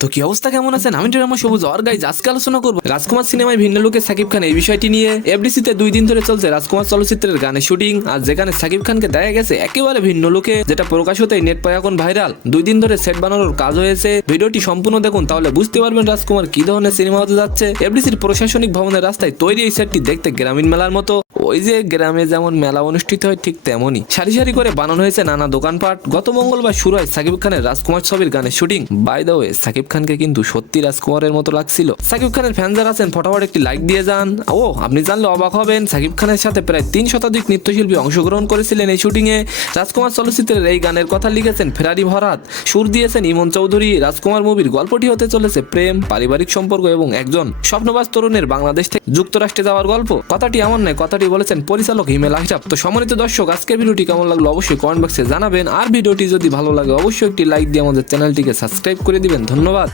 তো কি অবস্থা, কেমন আছেন? আমি ড্রামা সবুজ আর গাইজ আজকে আলোচনা করব রাজকুমার সিনেমায় ভিন্ন লুকে সাকিব খান এই বিষয়টি নিয়ে। এফডিসিতে 2 দিন ধরে চলছে রাজকুমার চলচ্চিত্রের গানের শুটিং, আর যেখানে সাকিব খানকে দেখা গেছে একেবারে ভিন্ন লুকে, যেটা প্রকাশ হতেই নেট পায় এখন ভাইরাল। 2 দিন ধরে সেট বানানোর কাজ হয়েছে। ভিডিওটি সম্পূর্ণ দেখুন, তাহলে বুঝতে পারবেন রাজকুমার কি ধরনের সিনেমা হতে যাচ্ছে। এফডিসির প্রশাসনিক ভবনের রাস্তায় তৈরি এই সেটটি দেখতে গ্রামীণ মেলার মতো। ওই যে গ্রামে যেমন মেলা অনুষ্ঠিত হয় ঠিক তেমনই সারি সারি করে বানানো হয়েছে নানা দোকানপাট। গত মঙ্গলবার শুরু হয় সাকিব খানের রাজকুমার ছবির গানের শুটিং। বাই দ্য ওয়ে, সাকিব খানকে কিন্তু সত্যি রাজকুমারের মতো লাগছিল। সাকিব খানের ফ্যান যারা আছেন ফটাফট একটি লাইক দিয়ে যান। ও আপনি জানলে অবাক হবেন, সাকিব খানের সাথে প্রায় 3 শতাধিক নৃত্যশিল্পী অংশগ্রহণ করেছিলেন এই শুটিং এ। রাজকুমার চলচ্চিত্রের এই গানের কথা লিখেছেন ফেরারি ভরাত, সুর দিয়েছেন ইমন চৌধুরী। রাজকুমার মুভির গল্পটি হতে চলেছে প্রেম, পারিবারিক সম্পর্ক এবং একজন স্বপ্নবাজ তরুণের বাংলাদেশ থেকে যুক্তরাষ্ট্রে যাওয়ার গল্প। কথাটি আমার নয়, কথাটি বলেছেন পরিচালক হিমেল আশরাফ। তো সম্মানিত দর্শক, আজকের ভিডিওটি কেমন লাগলো অবশ্যই কমেন্ট বক্সে জানাবেন, আর ভিডিওটি যদি ভালো লাগে অবশ্যই একটি লাইক দিয়ে আমাদের চ্যানেলটিকে সাবস্ক্রাইব করে দিবেন। ধন্যবাদ।